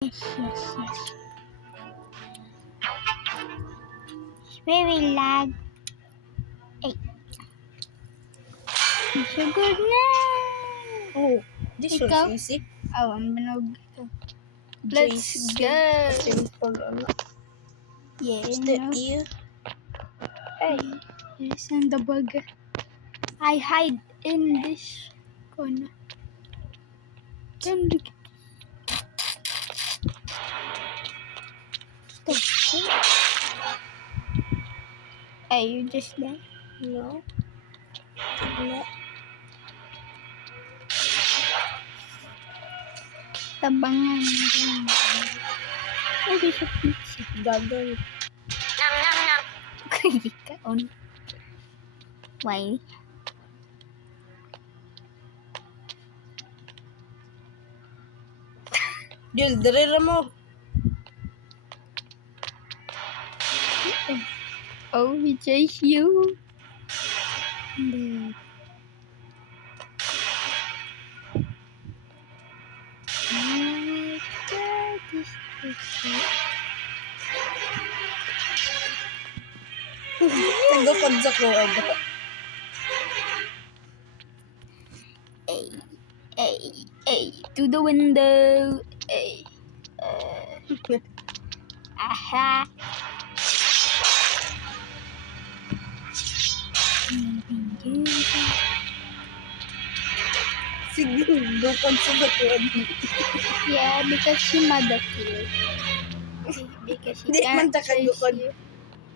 Yes. It's very lag. Hey. It's so good na. Oh, this Ikaw? one's easy. Oh, ang banog ko. Let's JC. go. Simple ano. Yeah, Step no. E. Hey. Yes, and the bug. I hide in this corner. Then we stop. Hey, you just there? No. Tigla. Tabangan. Oh, there's a pizza. Gagal. Kaya ka on. Why? Gil, dirira mo. Oh, he chased you. But Nagapad sa kuwag. Hey, to the window. Hey. Aha. Sige, gapad sa kuwag. Yeah, because she mother killed. Because she Di man can't ta chase kagukod. you.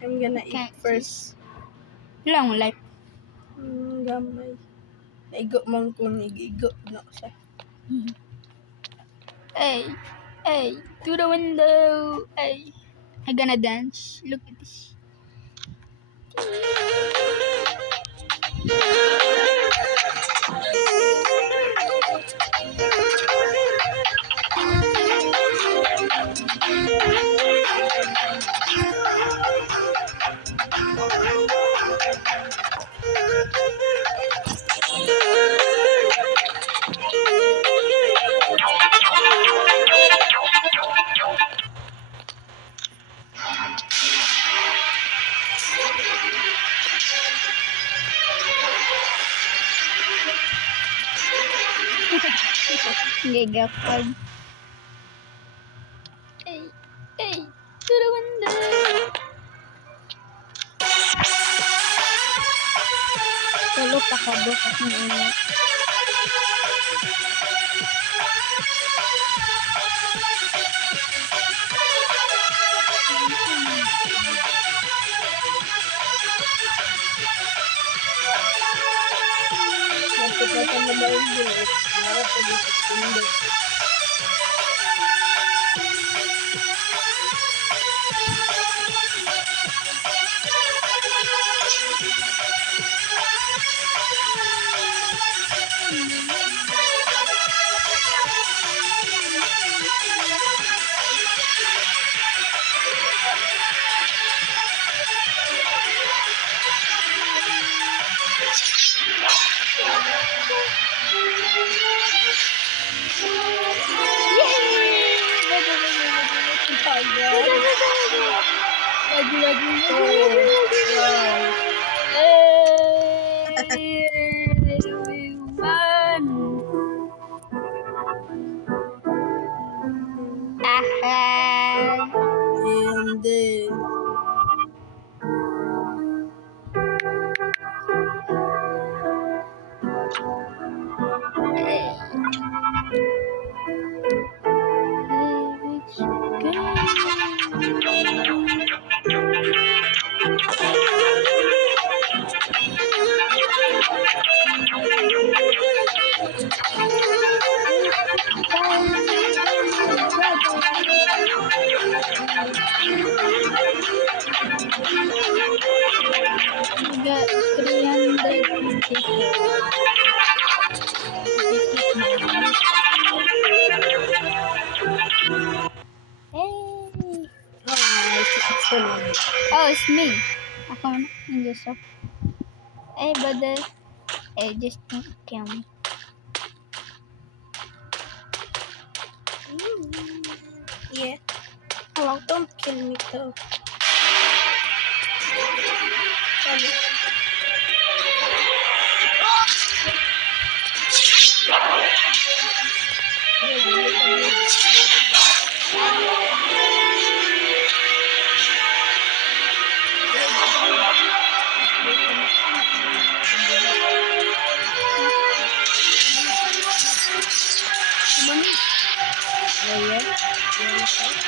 I'm gonna Can't eat first. Long life. Gamay. Naigo man kung igigo na siya. Hey, to the window. Hey. I'm gonna dance. Look at this. Gigapag. Hey, to the window. Solo pa ka bukas ng inyo. Napipatan na ba yung gil? Nara pa dito sa tindog. And then, Got 300 Hey! Oh, it's me. Ako na. Hindi siya. Hey, brother. Hey, just don't kill me. Yeah. Hello. Don't kill me though. Sorry. Yeah, really good. Oh yeah? You wanna fight?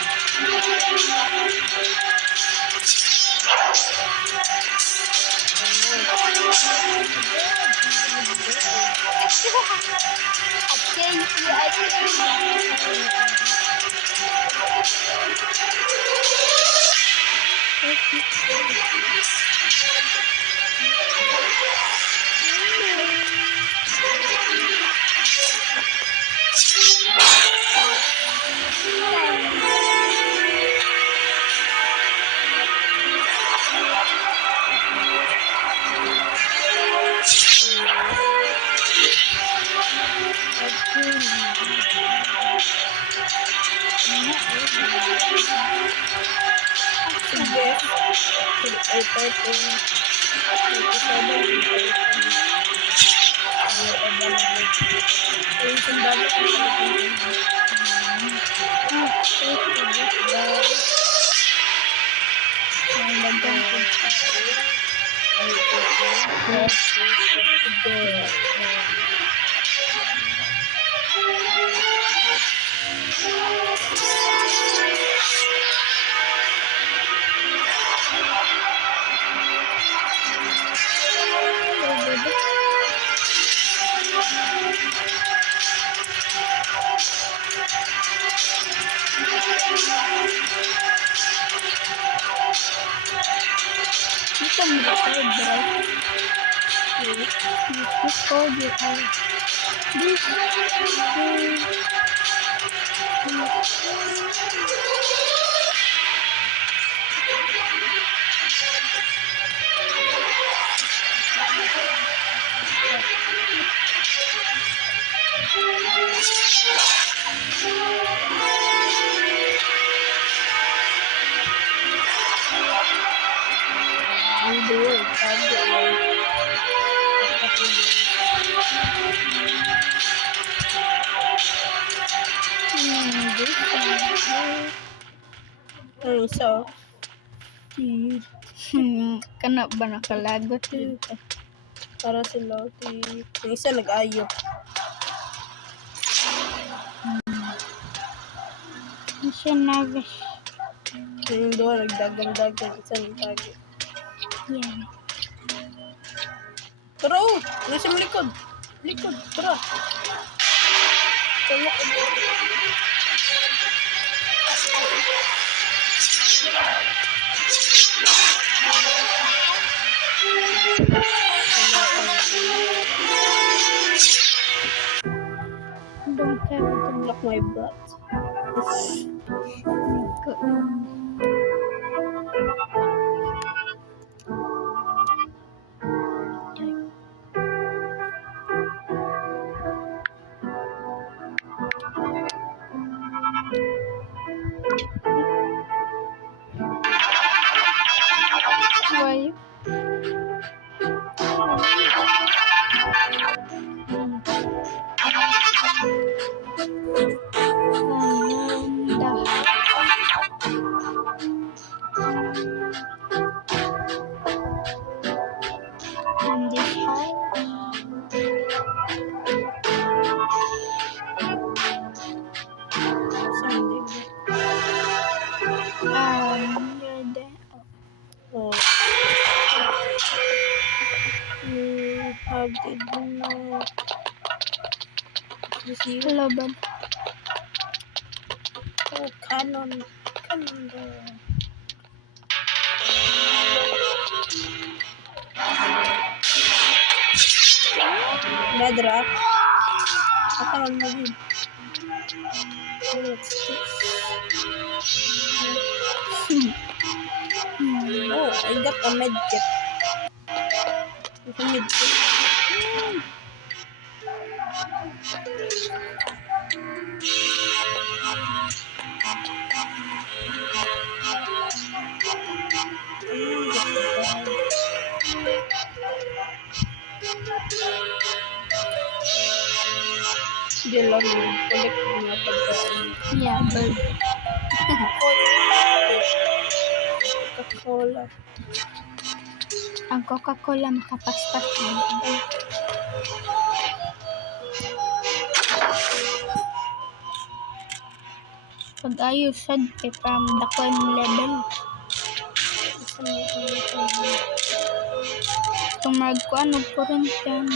Sige. Ay, 13. Ay, sandali ko You can record, bro. You record your own. Hindi, sabi Ano isa? Kana ba nakalagot yun? Para sila. Yung isa nag-ayo. Siya nervous. Yung doon nagdagang-dagang. Isa nagtagi. Yeah. Tara oh! Nasa mo likod. Likod, tara. Tama ko mo. Don't have it on Lock my butt. Why? And this house. You're there. Oh. How did you know? You see? Hello, bud. Oh, cannon. Cannon daw. Nadra. Aka man mo din. What's this? Oh, I got a medkit. It's a medkit. Pwede lang yun. Collect ko mga pagkain. Yeah, burger. Coca-Cola. Ang Coca-Cola makapaspas din. Pag-ayos sad kay para madakwan yung level. Isa mo ito. Tumag ko ano kurenten.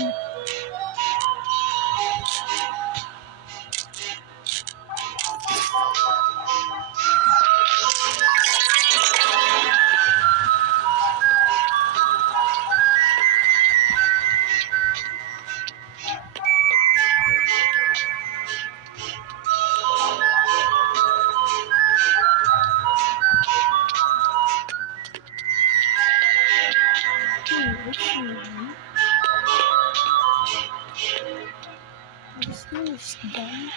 This one is done.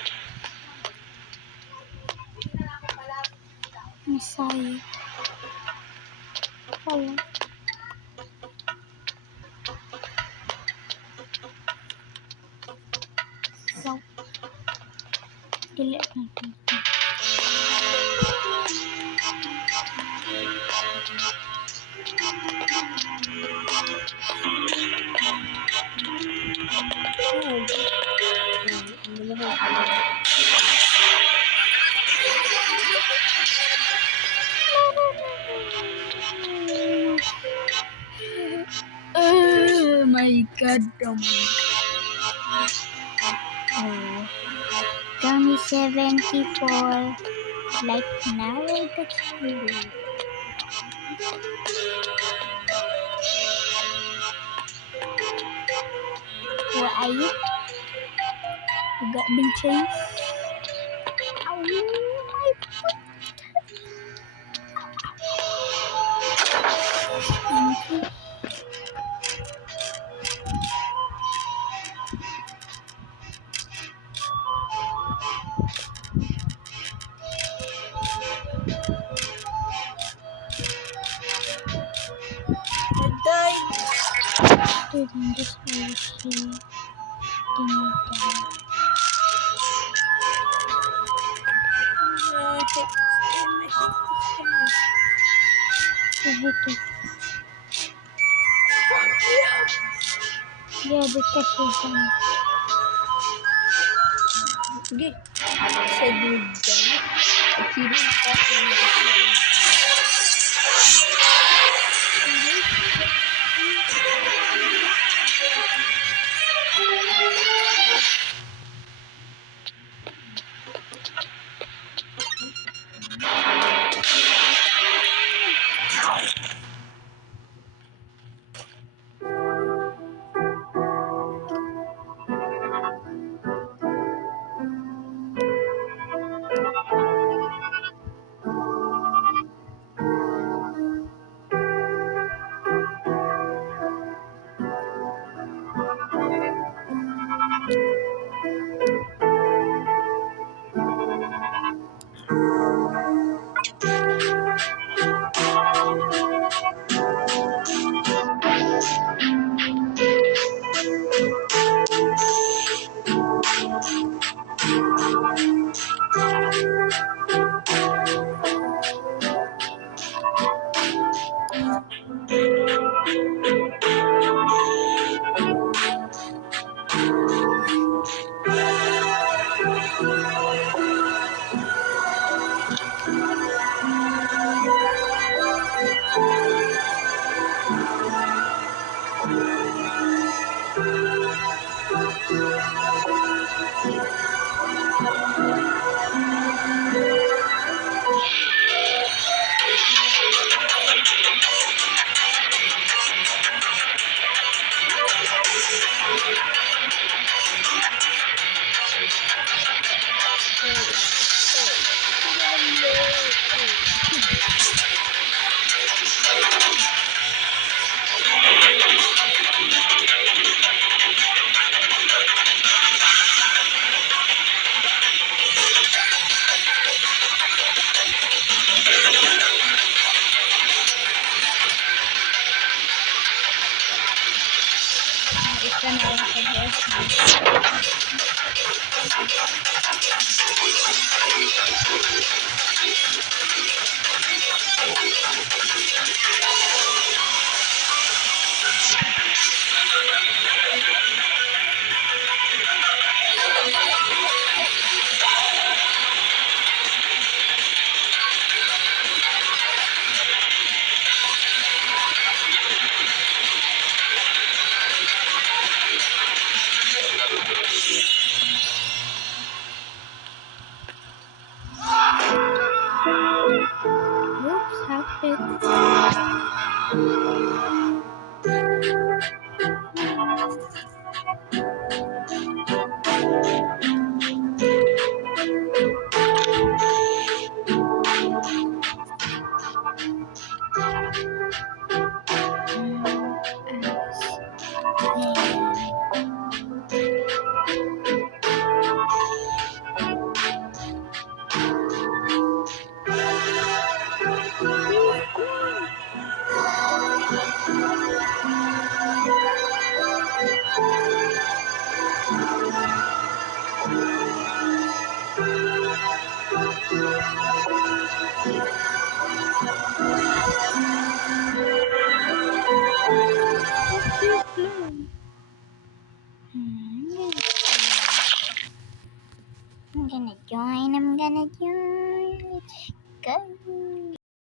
Messiah. Hello. So, delete natin. Oh my god, oh my god. Gummy 74. Like now, that's really. Where are you? You got been chased? Oh my foot. Okay. I died. Dude, I'm just really seeing. I hate it. Yeah, because she's done. Sige. Sa good dyan. Achieving kasi. Isa na lang sa boss.